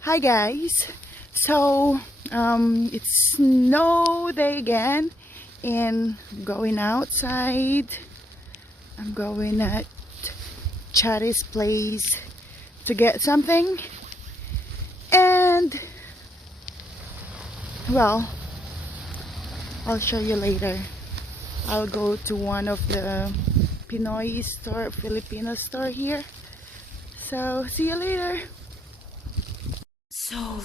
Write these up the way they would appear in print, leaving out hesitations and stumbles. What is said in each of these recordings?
Hi guys, so it's snow day again and I'm going outside. I'm going at Chari's place to get something, and well, I'll show you later. I'll go to one of the Pinoy store, Filipino store here, so see you later. So.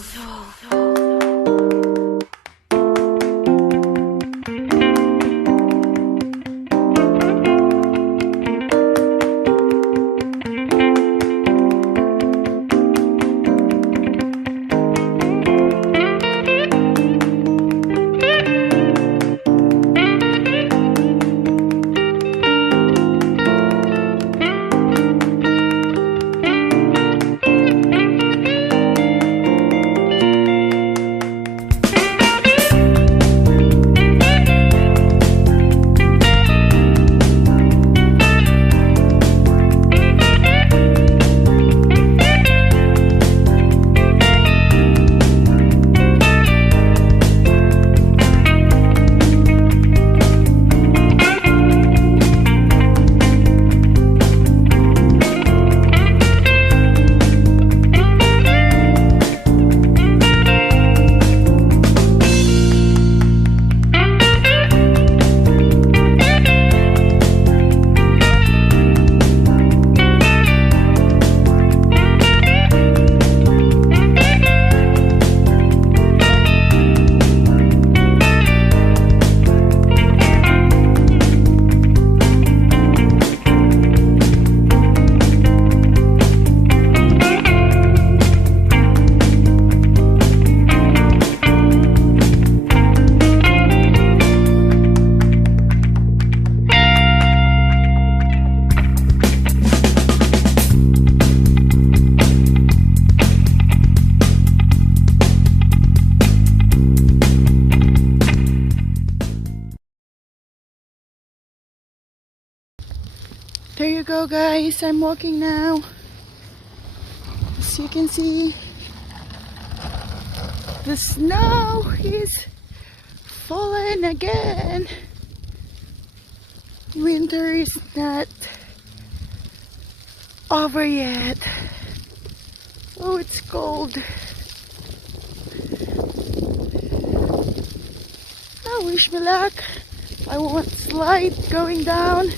There you go guys, I'm walking now. As you can see, the snow is falling again. Winter is not over yet. Oh, it's cold. I wish me luck. I won't slide going down.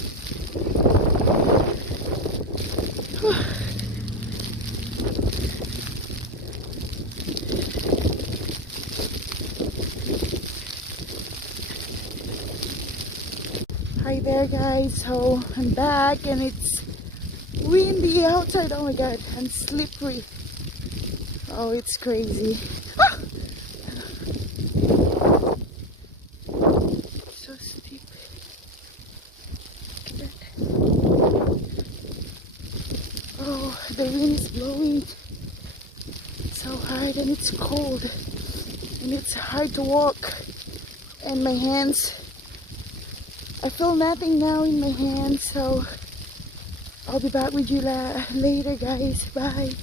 Hi there guys, so I'm back and it's windy outside. Oh my god, and slippery. Oh, it's crazy. Ah! So steep. Look at that. Oh, the wind is blowing so hard and it's cold and it's hard to walk, and my hands, I feel nothing now in my hands, so I'll be back with you later guys. Bye.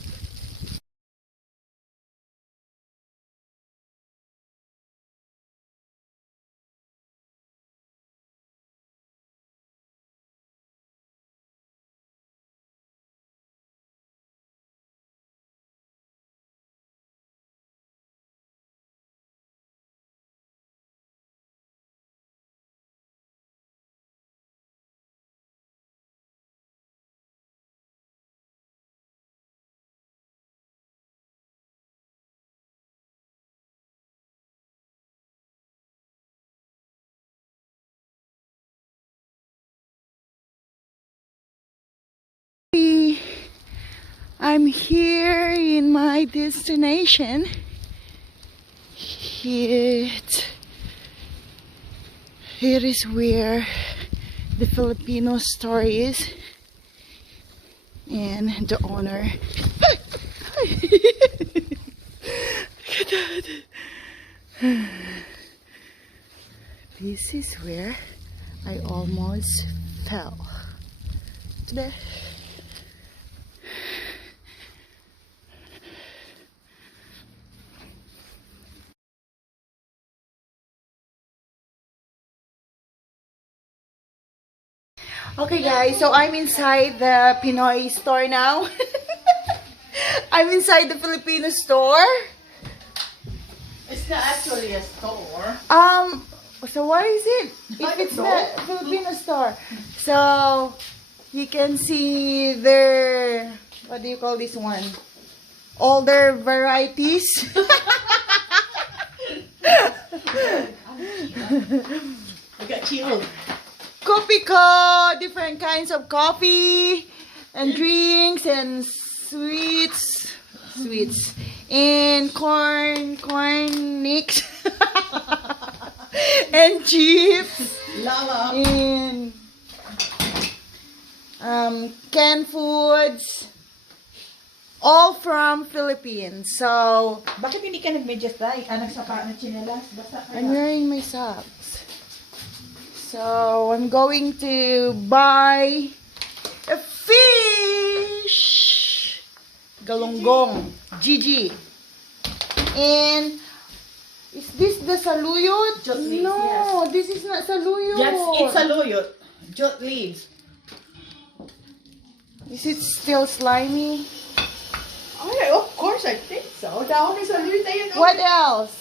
I'm here in my destination. Here is where the Filipino Store is, and the owner. Look at that. This is where I almost fell. Okay guys, so I'm inside the Pinoy store now. I'm inside the Filipino store. It's not actually a store. So what is it? If it's not Filipino store. So you can see their, what do you call this one? All their varieties. We got chilled. Coffee co, different kinds of coffee and drinks and sweets, and corn nicks and chips Lala. and canned foods, all from Philippines. So Bakit hindi ka nag-medyas tayo? Nagsaka ng chinelas? Basta I'm kaya. wearing my socks. So I'm going to buy a fish, galonggong, Gigi. And is this the saluyot? Jot leaves, No, this is not saluyot. Yes, it's saluyot. Jot leaves. Is it still slimy? Oh, of course, I think so. Dahon ni saluyot na yun. What else?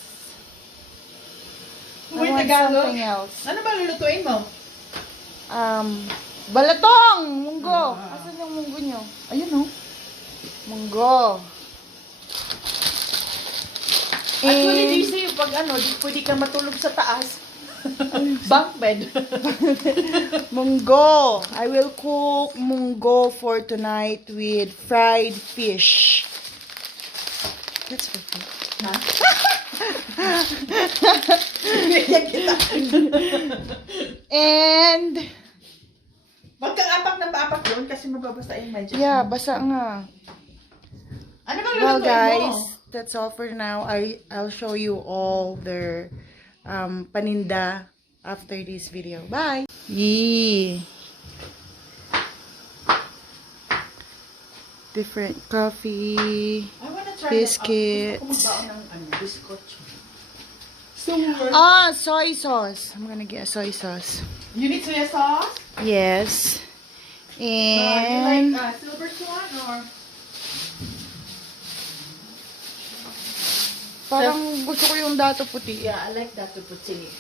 I Wait, want Tagalog. something else. Ano ba lulutuin mo? Balatong! Monggo! Asan yung monggo nyo? Ayun, oh. Monggo. Actually, And they say pag pwede ka matulog sa taas. Bunk bed. monggo. I will cook monggo for tonight with fried fish. That's perfect. Ha? Bigyan kita. And Magkaapak ng paapak doon kasi mababasa yung medyo. yeah, basa nga. Ano bang Well lulutuin guys, mo? that's all for now. I'll show you all their paninda after this video. Bye. Yee. Different coffee. I wanna try Biscuits. Gusto ko magbaon ng biscuit. Soy sauce. I'm gonna get a soy sauce. You need soya sauce? Yes. You And like silver swan or? parang gusto ko yung dato puti. Yeah, I like that to put chili.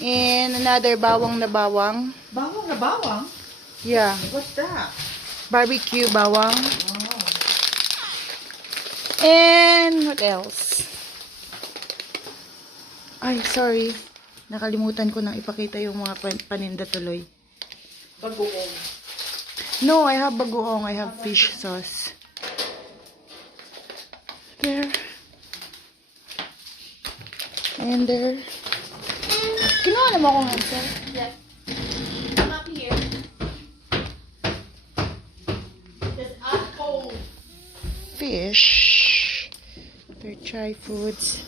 And another bawang na bawang. Bawang na bawang? Yeah. What's that? Barbecue bawang. Oh. And what else? Ay, sorry. Nakalimutan ko nang ipakita yung mga paninda tuloy. Bagoong. No, I have bagoong. I have fish sauce. There. And there. Kinuha naman akong answer. Yes. Come up here. Just ask cold. Fish. Their Thai foods.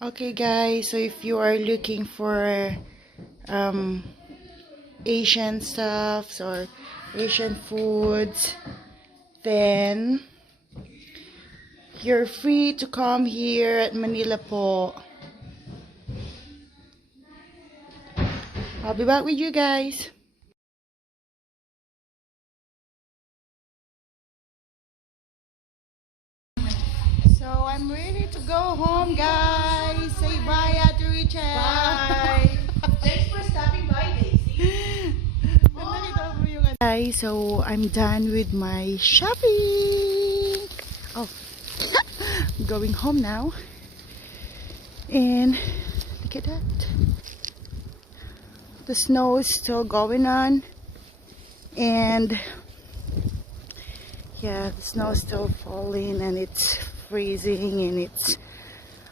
Okay guys, so if you are looking for Asian stuffs or Asian foods, then you're free to come here at Manila po. I'll be back with you guys. So I'm ready to go home, guys. Say bye at Richard. Bye. Thanks for stopping by, Daisy. Guys, so I'm done with my shopping. Oh, I'm going home now. And look at that. The snow is still going on. And yeah, the snow is still falling and it's freezing and it's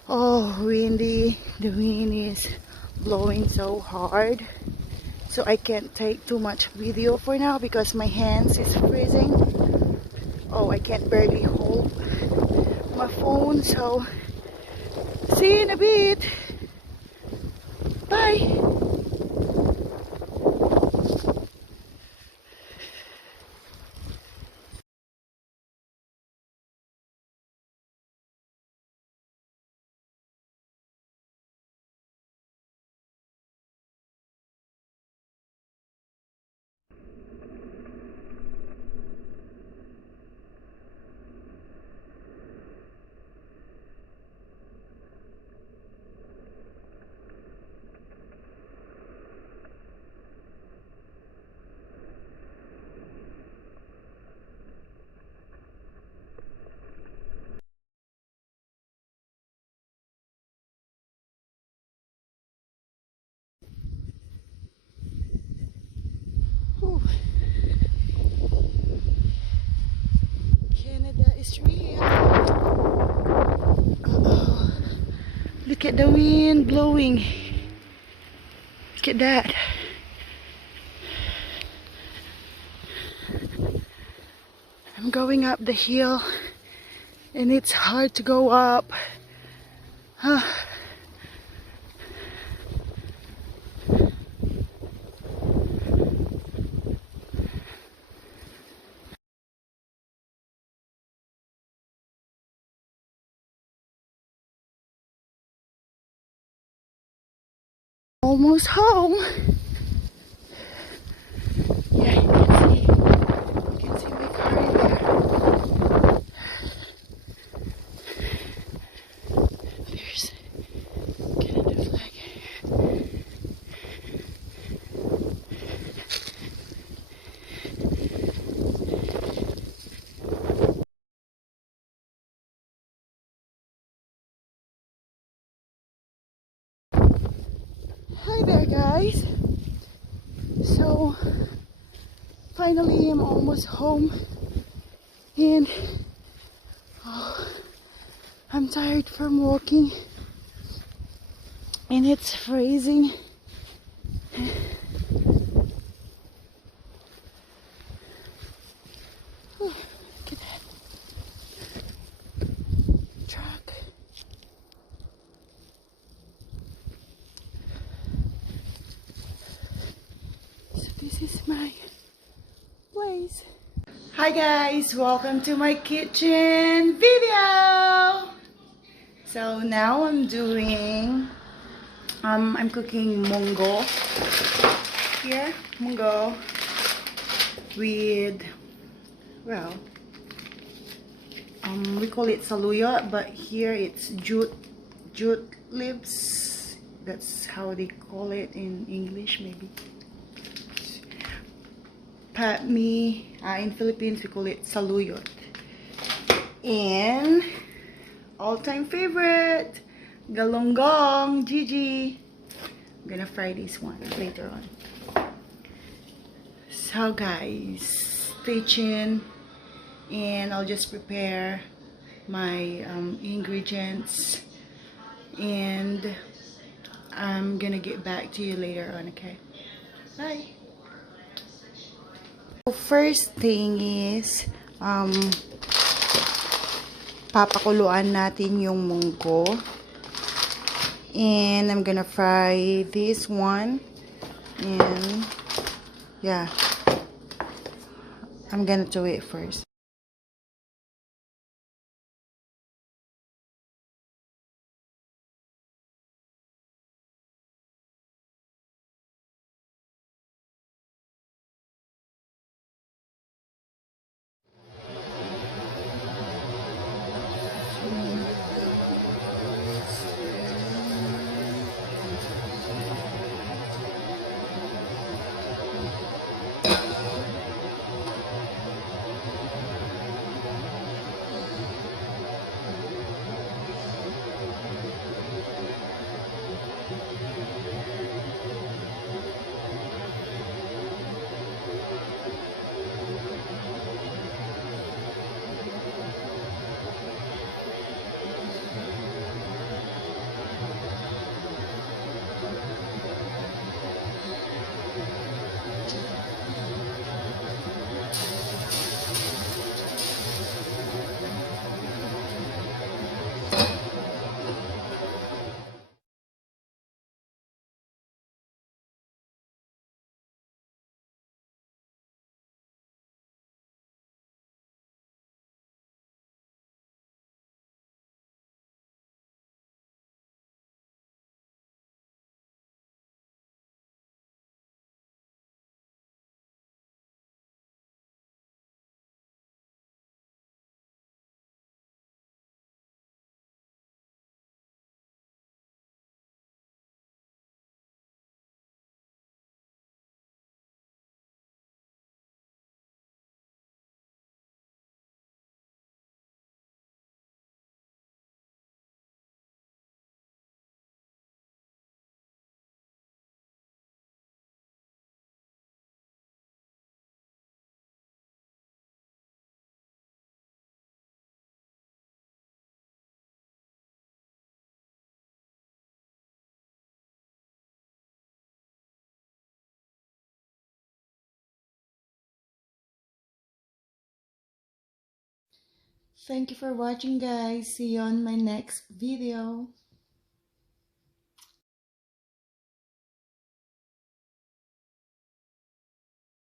windy. The wind is blowing so hard. So I can't take too much video for now because my hands is freezing. Oh, I can't barely hold my phone. So see you in a bit. Bye. is real. Uh-oh. Look at the wind blowing. Look at that. I'm going up the hill and it's hard to go up. Almost home. Yeah, you can see my car in there. There's Canada flag. Hi there, guys. So finally I'm almost home and I'm tired from walking and it's freezing. Look at that truck. So this is my place. Hi guys, welcome to my kitchen video. So now I'm doing I'm cooking Monggo here, Monggo with, well, we call it saluyot, but here it's jute leaves. That's how they call it in English, maybe. In Philippines we call it saluyot. And all-time favorite, galonggong, Gigi. I'm gonna fry this one later on. So guys, stay tuned and I'll just prepare my ingredients and I'm gonna get back to you later on, okay? Bye! First thing is papakuluan natin yung munggo and I'm gonna fry this one and yeah, I'm gonna do it first. Thank you for watching, guys. See you on my next video.